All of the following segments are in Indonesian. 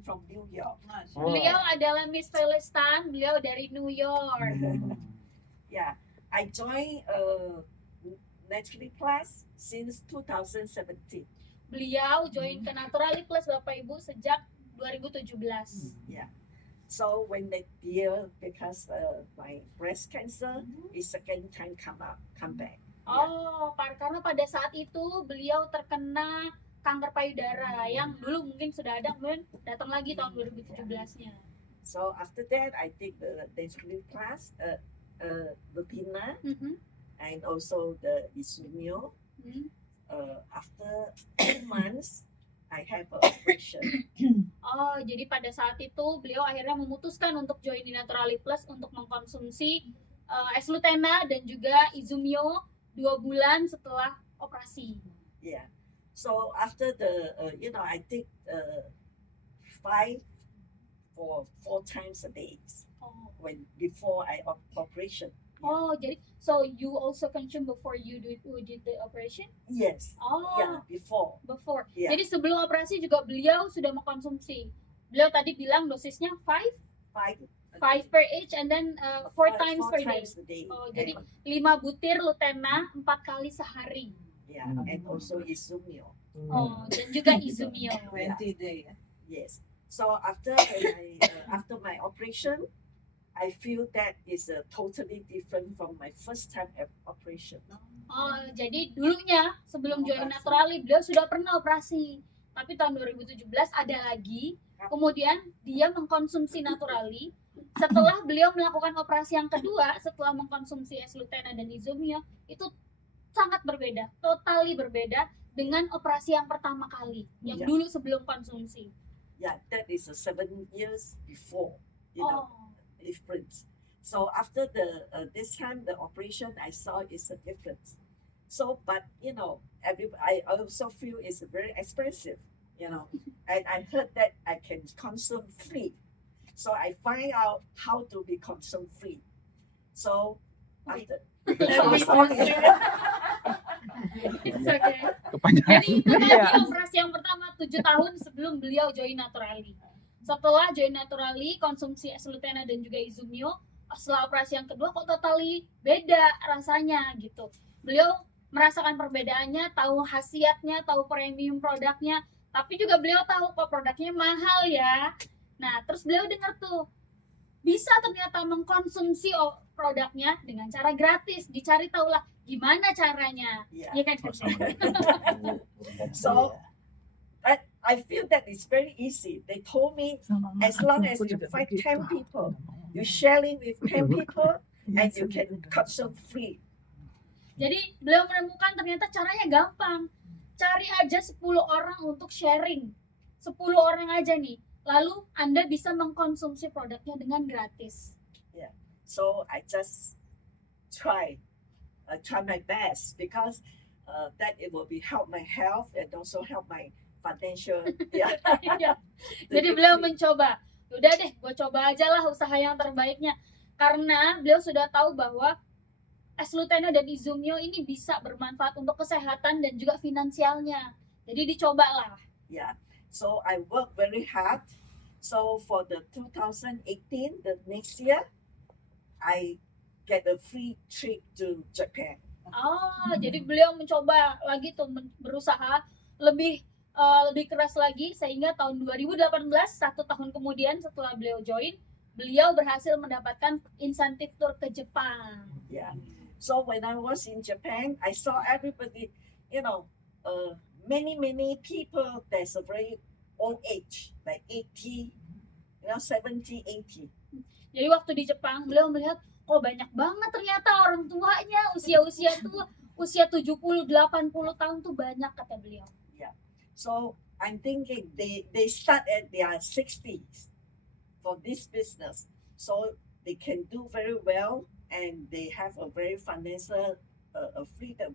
I'm from New York. Beliau adalah Miss Palestine, beliau dari New York. Yeah, I joined Naturally Plus since 2017. Beliau join ke Naturally Plus Bapak Ibu sejak 2017. Yeah. So when that year, because my breast cancer is second time come back. Oh, karena pada saat itu beliau terkena kanker payudara yang dulu mungkin sudah ada, kemudian datang lagi tahun 2017-nya. So after that, I take the Naturally Plus, Lupina, and also the Isumio. After 2 months, I have an operation. Oh, jadi pada saat itu beliau akhirnya memutuskan untuk join di Naturally Plus untuk mengkonsumsi S-Lutena dan juga Izumio 2 bulan setelah operasi. Yeah. So after the, I take 5 for 4 times a day before I operation. Oh, jadi so you also consume before you did the operation? Yes. Oh. Yeah, before. Yeah. Jadi sebelum operasi juga beliau sudah mengkonsumsi. Beliau tadi bilang dosisnya 5 per each and then 4 times per day. Oh, jadi 5 butir Lutena 4 kali sehari. Yeah, and also Izumio. Oh, dan juga Izumio. 20 day. Yes. So after my operation, I feel that is totally different from my first time operation. Oh, jadi dulunya sebelum join Naturally beliau sudah pernah operasi. Tapi tahun 2017 ada lagi. Kemudian dia mengkonsumsi Naturally. Setelah beliau melakukan operasi yang kedua, setelah mengkonsumsi S-Lutena dan Izumio, itu sangat berbeda, totally berbeda dengan operasi yang pertama kali, yang dulu sebelum konsumsi. Yeah, that is 7 years before, difference. So after this time the operation, I saw is a difference. So, but I also feel it's very expensive, and I heard that I can consume free. So I find out how to be consume free. So after It's okay. Jadi itu tadi operasi yang pertama 7 tahun sebelum beliau join Naturally. Setelah join Naturally, konsumsi S-Lutena dan juga Izumio, setelah operasi yang kedua kok totally beda rasanya gitu. Beliau merasakan perbedaannya, tahu khasiatnya, tahu premium produknya, tapi juga beliau tahu kok produknya mahal ya. Nah, terus beliau dengar tuh, bisa ternyata mengkonsumsi produknya dengan cara gratis. Dicari tahulah gimana caranya. Ya kan? So, I feel that it's very easy. They told me as long as you find 10 people, you sharing with 10 people, and you can consume free. Jadi beliau menemukan ternyata caranya gampang. Cari aja 10 orang untuk sharing. 10 orang aja nih. Lalu Anda bisa mengkonsumsi produknya dengan gratis. Yeah. So I just try my best because that it will be help my health and also help my financial. Yeah. Jadi beliau mencoba. Udah deh, gue coba aja lah usaha yang terbaiknya. Karena beliau sudah tahu bahwa S-Lutena dan Izumio ini bisa bermanfaat untuk kesehatan dan juga finansialnya. Jadi dicobalah. Yeah. So I work very hard. So for the 2018, the next year, I get a free trip to Japan. Oh, jadi beliau mencoba lagi tuh berusaha lebih keras lagi sehingga tahun 2018, 1 tahun kemudian setelah beliau join, beliau berhasil mendapatkan insentif tur ke Jepang. Yeah. So when I was in Japan, I saw everybody, many people that's a very old age, like 80, 70, 80. Jadi waktu di Jepang, beliau melihat, banyak banget ternyata orang tuanya, usia tua, usia 70, 80 tahun tuh banyak kata beliau. Yeah. So I'm thinking they start at their 60s for this business. So they can do very well and they have a very financial freedom,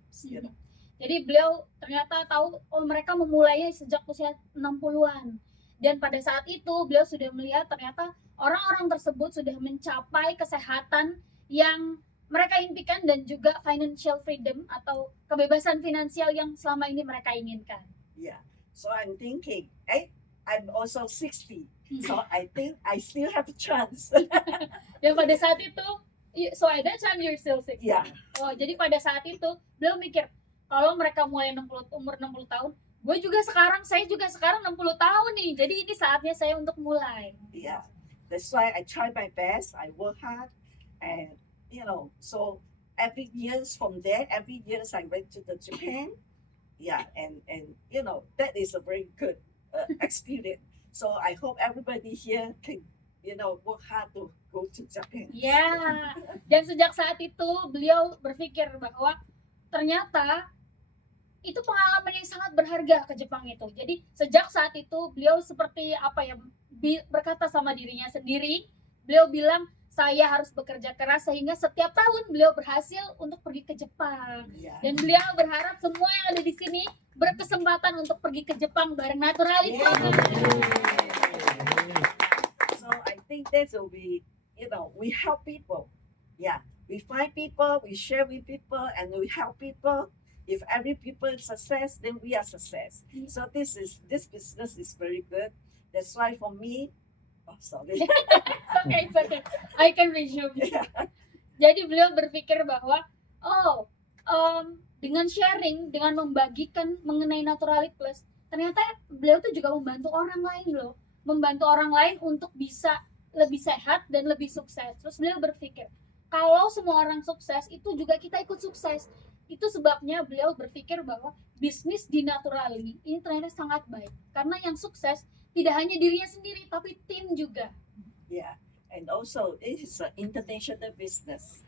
Jadi beliau ternyata tahu mereka memulainya sejak usia 60-an. Dan pada saat itu beliau sudah melihat ternyata orang-orang tersebut sudah mencapai kesehatan yang mereka impikan dan juga financial freedom atau kebebasan finansial yang selama ini mereka inginkan. Yeah. So I'm thinking, I'm also 60. So I think I still have a chance. Dan pada saat itu, so at that time you're still 60. Yeah. Oh, jadi pada saat itu beliau mikir, kalau mereka mulai umur 60 tahun, saya juga sekarang 60 tahun nih. Jadi ini saatnya saya untuk mulai. Yeah. That's why I try my best. I work hard, and so every years from there, every years I went to the Japan. Yeah, and that is a very good experience. So I hope everybody here can work hard to go to Japan. Ya, dan sejak saat itu beliau berpikir bahwa ternyata itu pengalaman yang sangat berharga ke Jepang itu. Jadi sejak saat itu beliau seperti berkata sama dirinya sendiri, beliau bilang saya harus bekerja keras sehingga setiap tahun beliau berhasil untuk pergi ke Jepang. Yeah. Dan beliau berharap semua yang ada di sini berkesempatan untuk pergi ke Jepang bareng Naturality. So I think that will be, we help people. Yeah, we find people, we share with people, and we help people. If every people is success, then we are success. So this business is very good. That's why for me, sorry. It's okay. I can resume. Yeah. Jadi beliau berpikir bahwa dengan sharing, dengan membagikan mengenai Naturality Plus, ternyata beliau tuh juga membantu orang lain loh. Membantu orang lain untuk bisa lebih sehat dan lebih sukses. Terus beliau berpikir, kalau semua orang sukses, itu juga kita ikut sukses. Itu sebabnya beliau berpikir bahwa bisnis di Naturally ini ternyata sangat baik. Karena yang sukses tidak hanya dirinya sendiri, tapi tim juga. Yeah, and also it is an international business.